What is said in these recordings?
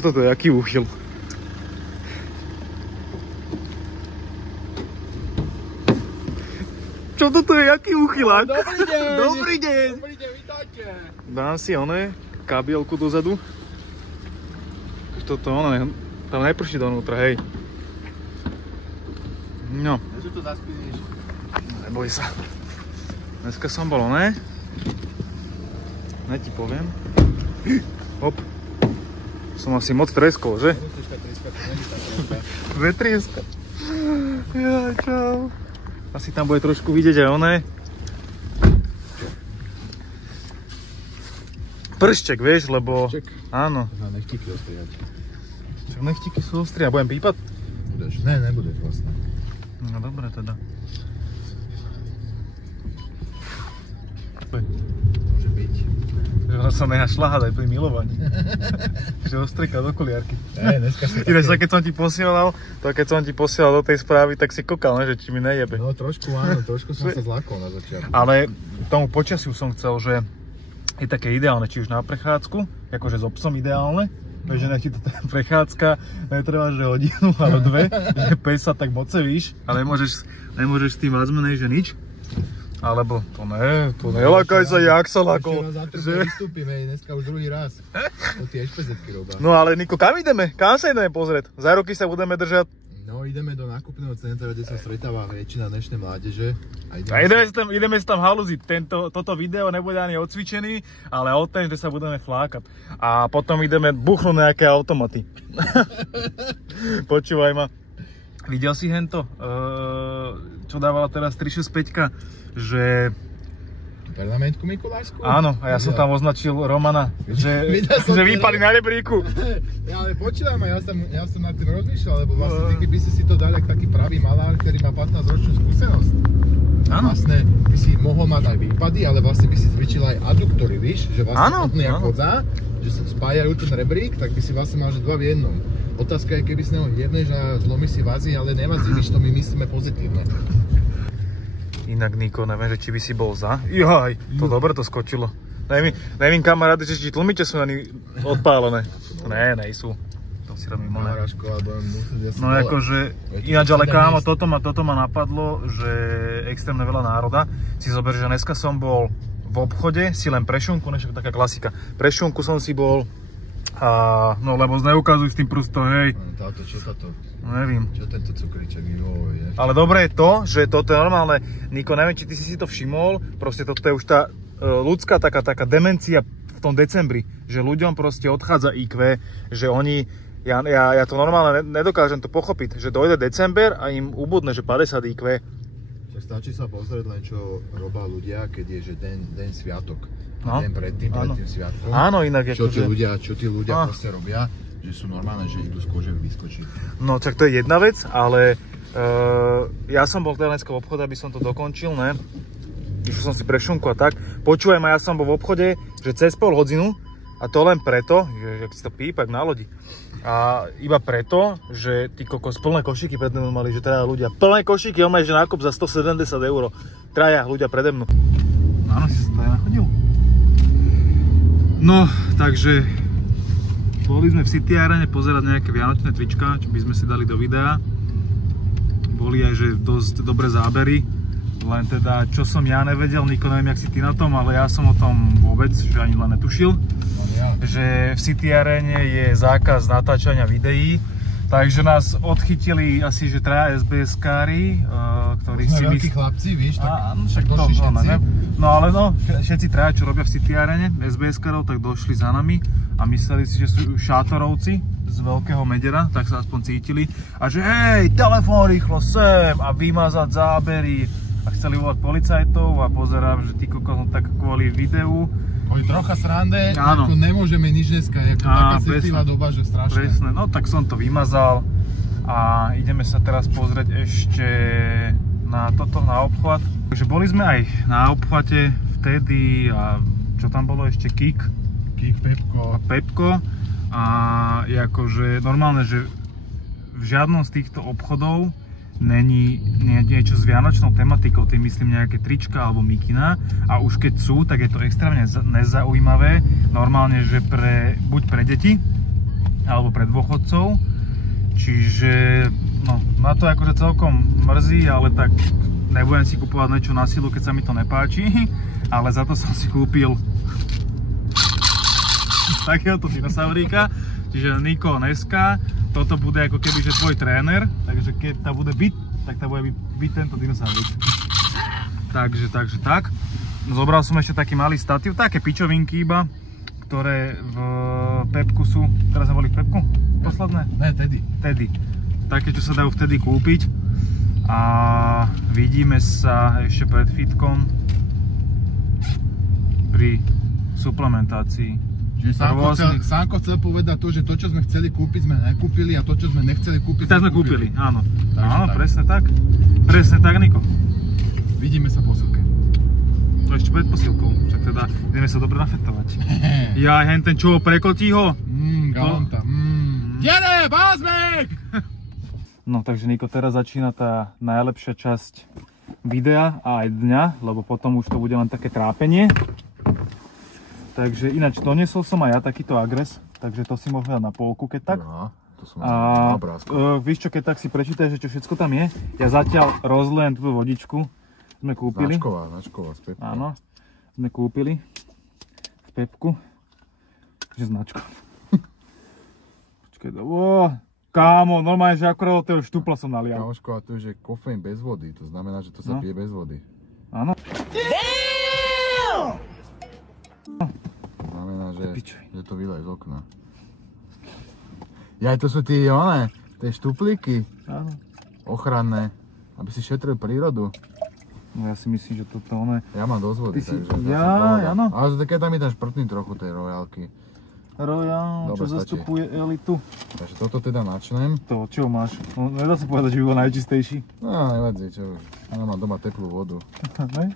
Čo toto je, aký úchyl? Čo toto je, aký úchylák? Dobrý deň! Dobrý deň! Dobrý deň, vítajte! Dám si kabielku dozadu. Toto tam neprší donútra, hej. No. Že to zaspíš? Neboj sa. Dneska som bol, ne? Ne ti poviem. Hop. Som asi moc treskol, že? Musíš tak trieskať, to není tá treska. Vetrieska. Ja, čau. Asi tam bude trošku vidieť aj oné. Pršček, vieš, lebo... Pršček? Áno. Na nechtíky ostriať. Však nechtíky sú ostré, a budem pípať? Budeš? Ne, nebudeš vlastne. No dobre teda. Môže byť. Že ona sa nechá šľahať aj pri milovaní. Že ostrika do kuliarky. Ne, dneska sa Ináč, keď som ti posielal do tej správy, tak si kokal, ne, že či mi nejebe. No trošku áno, trošku som sa zlákol na začiatku. Ale tomu počasiu som chcel, že je také ideálne, či už na prechádzku, akože s obsom ideálne, že nech ti to prechádzka netrvá, že hodinu, ale dve, že pesa tak mocevíš a nemôžeš s tým vazmenej, že nič. Alebo to nelakaj sa, jak sa lakol. Že vystúpime, dneska už druhý raz. To tie ešpezetky robá. No ale Niko, kam ideme? Kam sa ideme pozrieť? Za roky sa budeme držať. No ideme do nákupného centra, kde sa stretáva väčšina dnešnej mládeže. A ideme si tam halúziť. Toto video nebude ani odcvičený, ale o tom, že sa budeme flákať. A potom ideme buchnúť nejaké automaty. Počúvaj ma. Videl si hento, čo dávala teraz 365, že... Pernamentku Mikulášsku? Áno, a ja som tam označil Romana, že vypadli na rebríku. Ja, ale počúvaj ma, ja som nad tým rozmýšľal, lebo vlastne ty keby si to dal jak taký pravý malár, ktorý má 15-ročnú skúsenosť. Áno. Vlastne by si mohol mať aj výpady, ale vlastne by si zvyčil aj aduktory, víš? Že vlastne odný jak chodza, že sa spájajú ten rebrík, tak by si vlastne mal, že dva v jednom. Otázka je, keby si neho jebneš a zlomí si vazy, ale nevadí, víš, to my myslíme pozitívne. Inak, Niko, neviem, že či by si bol za. Jaj, to dobre to skočilo. Nevím kamaráde, že či tlmiče sú ani odpálené. Ne, nejsú. To si robím oné. No akože, ináč ale kámo, toto ma napadlo, že extrémne veľa národa. Si zober, že dneska som bol v obchode, si len pre šunku, než taká klasika. Pre šunku som si bol, no lebo neukazuj s tým prustom, hej. Táto, čo táto? Neviem. Čo tento cukriček? Ale dobre je to, že toto je normálne. Niko, neviem, či ty si to všimol, proste toto je už tá ľudská taká demencia v tom decembri, že ľuďom proste odchádza IQ, že oni, ja to normálne nedokážem to pochopiť, že dojde december a im ubudne, že 50 IQ. Stačí sa pozrieť len, čo robia ľudia, keď je, že deň sviatok. No, deň pred tým sviatkom. Áno, inak čo tí ľudia proste robia, že sú normálne, že idú z kože vyskočiť. No, tak to je jedna vec, ale ja som bol teda dneska v obchode, aby som to dokončil, ne? Išiel som si pre šunku a tak. Počúvaj ma, ja som bol v obchode, že cez pol hodinu, a to len preto, že si to pípak na lodi. A iba preto, že tí kokos plné košíky pred mnou mali, že teda ľudia plné košíky, on má, že nákup za 170 €. Traja ľudia prede mnou. Áno, si sa to aj nachodil. No, takže boli sme v City Arene pozerať nejaké vianočné trička, čo by sme si dali do videa. Boli aj že dosť dobré zábery, len teda čo som ja nevedel, Niko, neviem jak si ty na tom, ale ja som o tom vôbec, že ani len netušil. Že v City Arene je zákaz natáčania videí, takže nás odchytili asi že traja SBS-kári, ktorí si veľkí chlapci, víš, tak však to ne? No ale no, všetci traja, čo robia v City Arene, SBS-károv, tak došli za nami a mysleli si, že sú šátorovci z Veľkého Medera, tak sa aspoň cítili. A že hej, telefón rýchlo sem a vymazať zábery. A chceli volať policajtov a pozerám, že ty kokos, tak kvôli videu. Kvôli trocha srande, ako nemôžeme nič dneska, je taká citlivá doba, že strašné. Presne, no tak som to vymazal a ideme sa teraz pozrieť ešte na toto, na obchvat. Takže boli sme aj na obchvate vtedy a čo tam bolo ešte, Kik, Pepko a akože normálne, že v žiadnom z týchto obchodov není niečo s vianočnou tematikou, tým myslím nejaké trička alebo mikina, a už keď sú, tak je to extrémne nezaujímavé, normálne, že buď pre deti, alebo pre dôchodcov. Čiže no, na to akože celkom mrzí, ale tak nebudem si kupovať niečo na silu, keď sa mi to nepáči. Ale za to som si kúpil takéhoto dinosauríka. Čiže Niko Neska, toto bude ako keby že tvoj tréner, takže keď tá bude byť, tak tá bude byť tento dinosaurík. Takže tak. Zobral som ešte taký malý statív, také pičovinky iba, ktoré v Pepku sú, teraz sme boli v Pepku posledné? Ne, Teddy. Také, čo sa dajú vtedy kúpiť. A vidíme sa ešte pred fitkom pri suplementácii. Čiže Sánko chcel povedať to, že to, čo sme chceli kúpiť, sme nekúpili a to, čo sme nechceli kúpiť, sme kúpili. Áno. Áno, presne tak. Presne tak, Niko. Vidíme sa po silke. To ešte pred posilkou, však teda ideme sa dobre nafetovať. Ja ten čo, prekotí ho? Galanta. Jere, bázmek! No takže Niko, teraz začína tá najlepšia časť videa a aj dňa, lebo potom už to bude len také trápenie. Takže ináč doniesol som aj ja takýto agres, takže to si môžem dať na polku, keď tak. Ja, to som a víš čo, keď tak si prečítaj, že čo všetko tam je. Ja zatiaľ rozlejem túto vodičku. Sme kúpili. Značková z Pepku. Áno, sme kúpili v Pepku. Takže značko. Počkaj, kámo, normálne, že akorát od toho štupla som nalial. Kámoško, a to je kofeín bez vody, to znamená, že to sa pije bez vody. Áno. To znamená, že to vylej z okna. Jaj, to sú tie štuplíky. Áno. Ochranné, aby si šetril prírodu. No ja si myslím, že toto ono je... Ja mám dosť vody, takže... Áno. Ale keď tam mi tam šprtný trochu tej royálky. Royal, čo zastupuje elitu. Takže toto teda načnem. To, čo máš? No, nedá sa povedať, že by bol najčistejší. No, nevadí, čo už. Ja mám doma teplú vodu. Ne?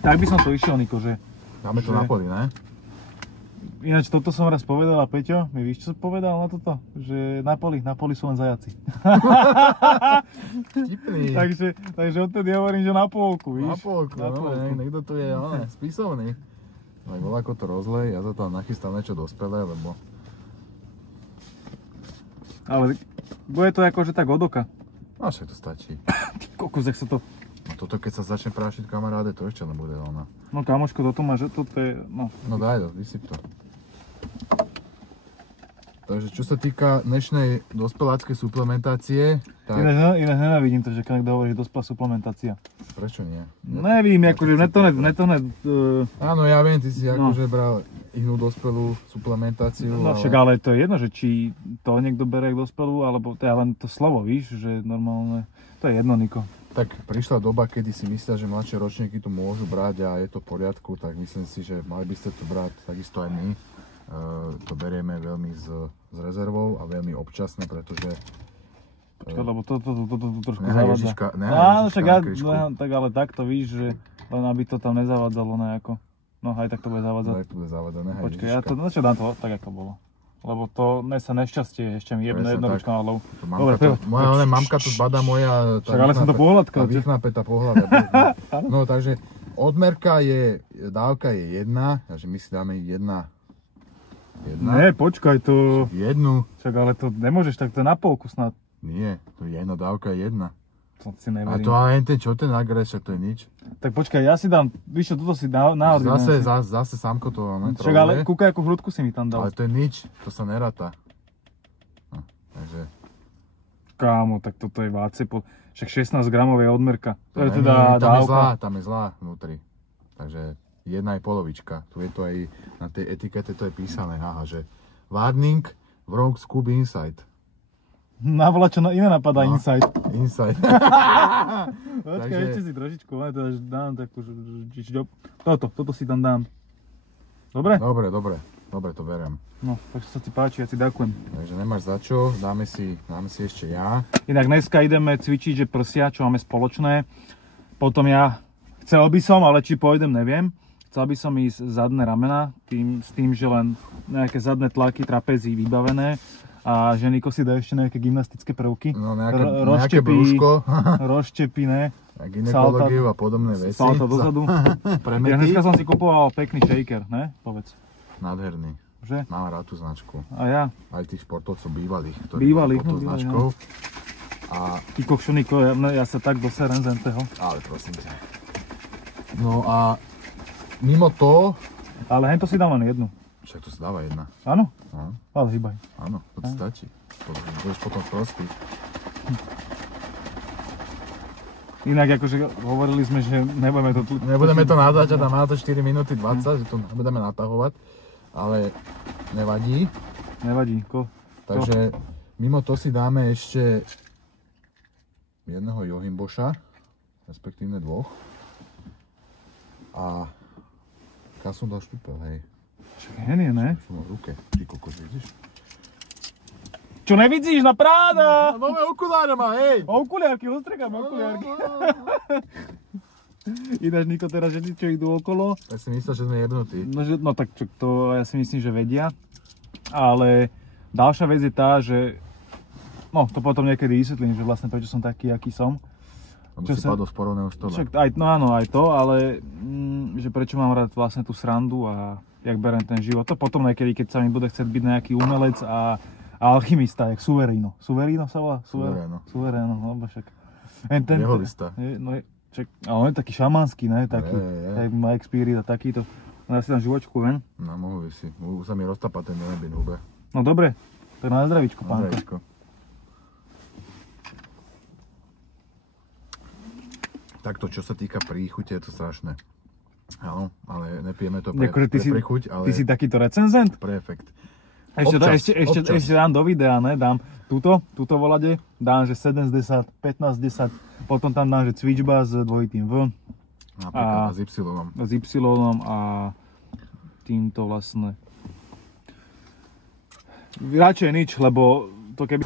Tak by som to išiel, Niko, že... Dáme to na poli, ne? Ináč toto som raz povedal a Peťo, mi víš, čo som povedal na toto? Že na poli sú len zajaci. Vtipný. takže odtedy hovorím, že na polku, víš? Na polku. Niekto tu je spisovný. Tak voľako to rozlej, ja za to nachystám niečo dospelé, lebo... Ale bude to akože tak od oka. No však to stačí. Ty kokos, jak sa to... No toto keď sa začne prášiť kamaráde, to ešte nebude ona. No kamoško, toto máš, toto je... No daj to, vysyp to. Takže čo sa týka dnešnej dospeláckej suplementácie, tak... Ináč nenávidím to, že keď niekto hovorí, že dospelá suplementácia. Prečo nie? Nevím, akože netohned... Áno, ja viem, ty si akože bral inú dospelú suplementáciu, No však ale to je jedno, že či to niekto berie k dospelú, alebo to je len to slovo, víš, že normálne... To je jedno, Niko. Tak prišla doba, kedy si myslia, že mladšie ročníky to môžu brať a je to v poriadku, tak myslím si, že mali by ste to brať takisto aj my. To berieme veľmi s rezervou a veľmi občasne, pretože... Lebo to trošku zavádza. Áno, tak ale takto víš, že len aby to tam nezavádzalo nejako. No aj tak to bude zavádzať. Tak to bude zavádzať, nehaj Počkaj, ja to dám to tak, ako bolo. Lebo to nesa nešťastie, ešte mi jedno ručkávou. Moja mamka to zbadá moja... Však ale som to pohľadkal. Tá vychnapetá pohľada. No takže odmerka je, dávka je 1, takže my si dáme 1. Nie, počkaj, to... Jednu. Však ale to nemôžeš, tak to je na polku snad. Nie, to je jedna dávka, 1. To si neverím. A to ale čo ten agres, to je nič. Tak počkaj, ja si dám, víš čo, toto si na ordinácii. Zase Sámko to netroluje. Však ale kúkaj, ako hrudku si mi tam dal. Ale to je nič, to sa neráta. No, takže... Kámo, tak toto je vácepo. Však 16 gramov je odmerka. To je teda dávka. Tam je zlá vnútri. Takže 1,5. Tu je to aj na tej etikete, to je písané, že warning, wrong scoop inside. Navoľa, čo iné napadá inside. Inside. Počkaj, ešte si trošičku, dám takú, toto si tam dám. Dobre? Dobre, to beriem. No, takže sa ti páči, ja ti ďakujem. Takže nemáš za čo, dáme si ešte ja. Inak dneska ideme cvičiť, že prsia, čo máme spoločné. Potom chcel by som, ale či pôjdem, neviem. Chcel by som ísť zadné ramena, s tým, že len nejaké zadné tlaky, trapézy vybavené. A že Niko si dá ešte nejaké gymnastické prvky. No nejaké brúško. Rozštepy, ne? Gynekológiu a podobné veci. Salta dozadu. Ja dneska som si kupoval pekný shaker, ne? Povedz. Nádherný. že? Mám rád tú značku. A ja? Aj tých športovcov bývalých, ktorí boli pod tou značkou. A... Ty kokšo, Niko, ja sa tak doserem z MTho. Ale prosím ťa. No a mimo to... Ale hento si dám len jednu. Však to sa dáva jedna. Áno? No. Ale hýbaj. Áno, to ti stačí. Budeš potom sprostý. Inak akože hovorili sme, že nebudeme to tu... Nebudeme to natáčať, a má to 4 minúty 20, že to nebudeme natahovať, ale nevadí. Nevadí, Takže mimo to si dáme ešte jedného Johimboša, respektívne dvoch. A kam som dal štúpel, hej. Však henie, ne? Som v ruke, ty kokos, vidíš? Čo nevidíš na práda? Máme okuláre má, hej! Okuliarky, ostrekáme okuliarky. Ináč, Niko, teraz, že čo idú okolo. Tak si myslel, že sme jednotí. No tak to ja si myslím, že vedia. Ale ďalšia vec je tá, že... No, to potom niekedy vysvetlím, že vlastne prečo som taký, aký som. Lebo si padol z porovného stola. No áno, aj to, ale že prečo mám rád vlastne tú srandu a jak beriem ten život. To potom niekedy, keď sa mi bude chcieť byť nejaký umelec a alchymista, jak Suverino. Suverino sa volá? Suverino, lebo však... Jehovista. No, ale on je taký šamanský, ne? Taký, jak Mike Spirit a takýto. No ja si dám živočku ven. No, mohol by si. Už sa mi roztapá ten nebin hube. No dobre, tak na zdravíčko, pánko. Na zdravíčko. Takto, čo sa týka príchute, je to strašné. Áno, ale nepijeme to pre príchuť, ale... Ty si takýto recenzent? Pre efekt. Ešte dám do videa, ne? Dám túto volade, dám, že 7 z 10, 15 z 10, potom tam dám, že cvičba s dvojitým V. Napríklad a s Y. S Y a týmto vlastne. Radšej nič, lebo to keby...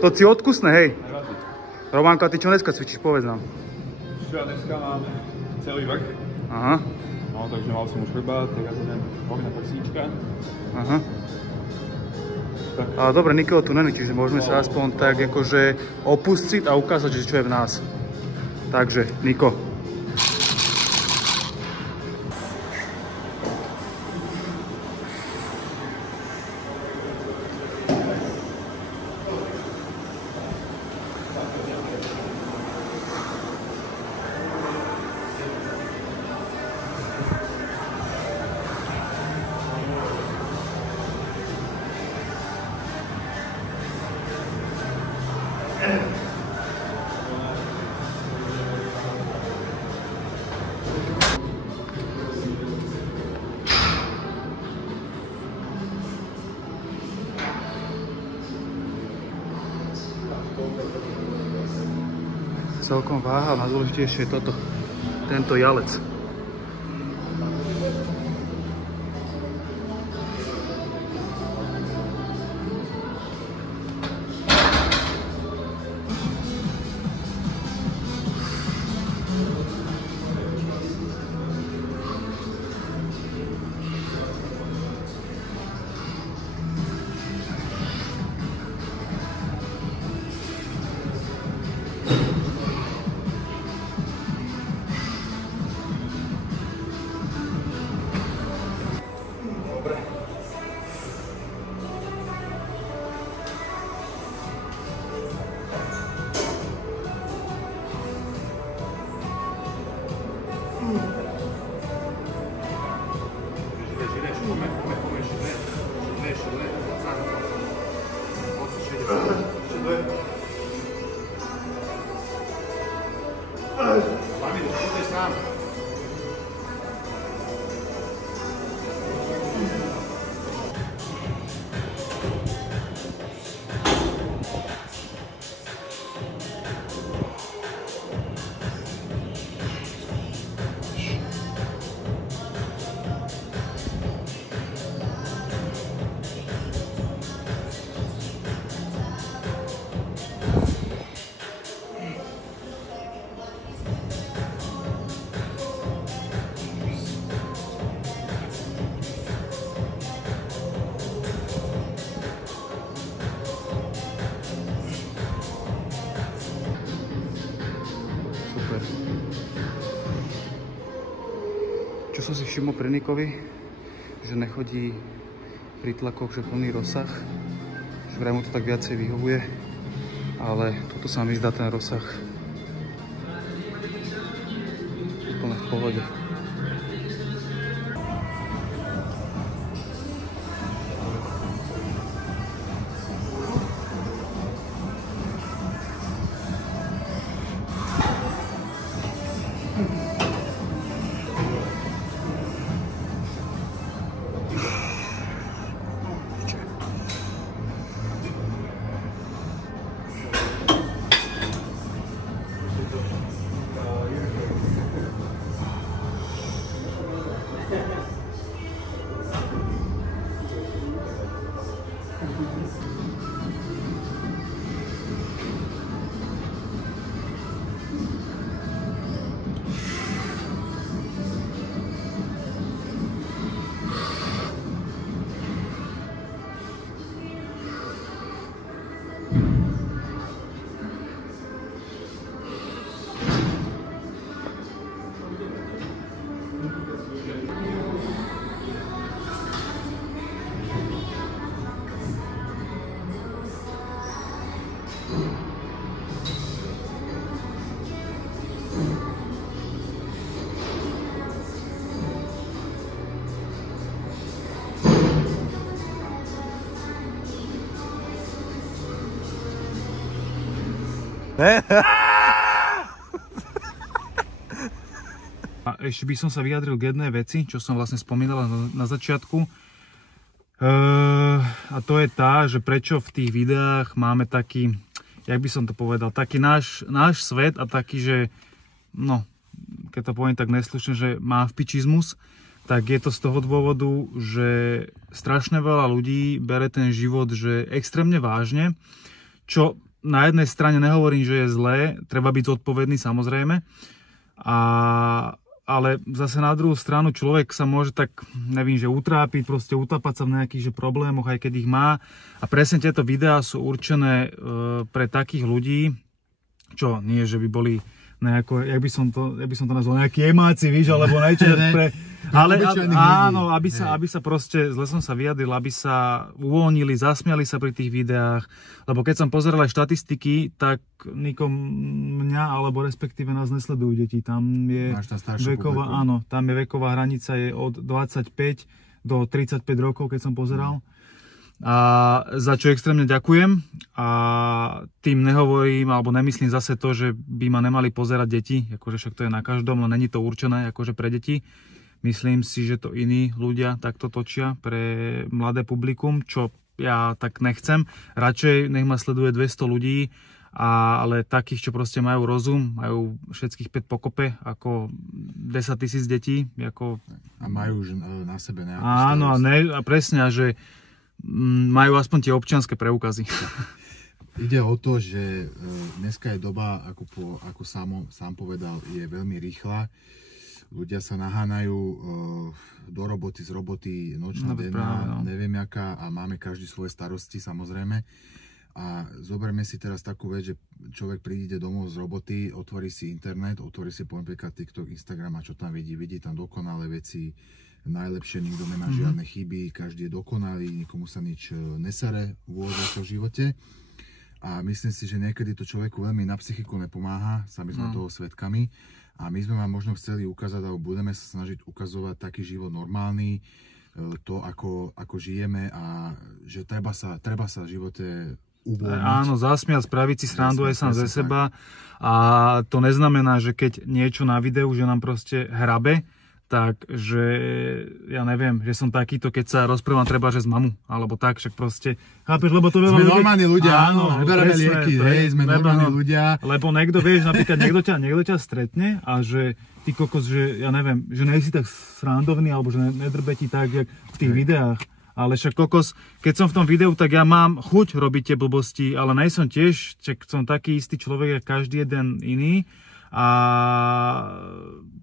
To si odkusné, hej. Románko, a ty čo dneska cvičíš, povedz nám. Ja dneska mám celý vrch. Aha. No, takže mal som už chrbát, teraz idem na prsíčka. Aha. Ale dobre, Nikolo tu není, čiže môžeme sa aspoň tak akože opustiť a ukázať, že čo je v nás. Takže, Niko. Celkom váha, najdôležitejšie je tento jalec. som si všimol pri Nikovi, že nechodí pri tlakoch, že plný rozsah. Že vraj mu to tak viacej vyhovuje. Ale toto sa mi zdá ten rozsah úplne v pohode. A ešte by som sa vyjadril k jednej veci, čo som vlastne spomínal na začiatku. A to je tá, že prečo v tých videách máme taký, jak by som to povedal, taký náš svet a taký, že, no, keď to poviem tak neslušne, že má vpičizmus, tak je to z toho dôvodu, že strašne veľa ľudí bere ten život, že extrémne vážne, čo na jednej strane nehovorím, že je zlé, treba byť zodpovedný samozrejme, ale zase na druhú stranu človek sa môže tak, neviem, že utrápiť, proste utapať sa v nejakých že problémoch, aj keď ich má. A presne tieto videá sú určené pre takých ľudí, čo nie, že by boli nejako, jak by som to nazval, nejaký emáci, víš, alebo ale áno, aby sa proste, zle som sa vyjadril, aby sa uvoľnili, zasmiali sa pri tých videách, lebo keď som pozeral aj štatistiky, tak nikom mňa, alebo respektíve nás nesledujú deti, tam je veková, áno, tam je veková hranica je od 25 do 35 rokov, keď som pozeral. A za čo extrémne ďakujem a tým nehovorím alebo nemyslím zase to, že by ma nemali pozerať deti, akože však to je na každom, no není to určené akože pre deti. Myslím si, že to iní ľudia takto točia pre mladé publikum, čo ja tak nechcem. Radšej nech ma sleduje 200 ľudí, ale takých, čo proste majú rozum, majú všetkých 5 pokope, ako 10 000 detí. Ako... A majú na sebe nejakú áno, a presne, že majú aspoň tie občianske preukazy. Ide o to, že dneska je doba, ako sám povedal, je veľmi rýchla. Ľudia sa nahánajú do roboty, z roboty, nočná, denná, neviem jaká, a máme každý svoje starosti samozrejme. A zoberme si teraz takú vec, že človek príde domov z roboty, otvorí si internet, otvorí si napríklad TikTok, Instagram a čo tam vidí tam dokonalé veci, najlepšie, nikto nemá žiadne chyby, každý je dokonalý, nikomu sa nič nesere v úvodzovkách v živote. A myslím si, že niekedy to človeku veľmi na psychiku nepomáha, sami sme toho svedkami. A my sme vám možno chceli ukázať, alebo budeme sa snažiť ukazovať taký život normálny, to ako žijeme a že treba sa v živote uvoľniť. Áno, zasmiať, spraviť si srandu aj sám ze seba. A to neznamená, že keď niečo na videu, že nám proste hrabe, tak, že ja neviem, že som takýto, keď sa rozprávam treba, že z mamu, alebo tak, však proste, chápeš, lebo to veľa ľudí... Sme normálni ľudia, áno, neberáme lieky, hej, sme normálni ľudia. Lebo niekto, vieš, napríklad niekto ťa stretne a že ty kokos, že ja neviem, že nejsi tak srandovný, alebo že nedrbe ti tak, jak v tých videách. Ale však kokos, keď som v tom videu, tak ja mám chuť robiť tie blbosti, ale nejsom tiež, som taký istý človek, jak každý jeden iný. A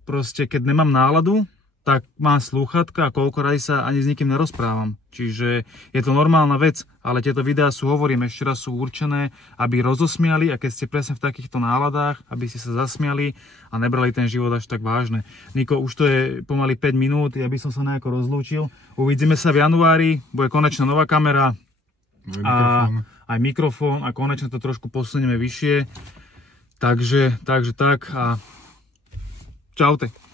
proste keď nemám náladu, tak mám slúchatka a koľko razy sa ani s nikým nerozprávam. Čiže je to normálna vec, ale tieto videá sú, hovorím, ešte raz sú určené, aby rozosmiali a keď ste presne v takýchto náladách, aby ste sa zasmiali a nebrali ten život až tak vážne. Niko, už to je pomaly 5 minút, ja by som sa nejako rozlúčil. Uvidíme sa v januári, bude konečná nová kamera a aj mikrofón a konečne to trošku posunieme vyššie. Takže tak a čaute.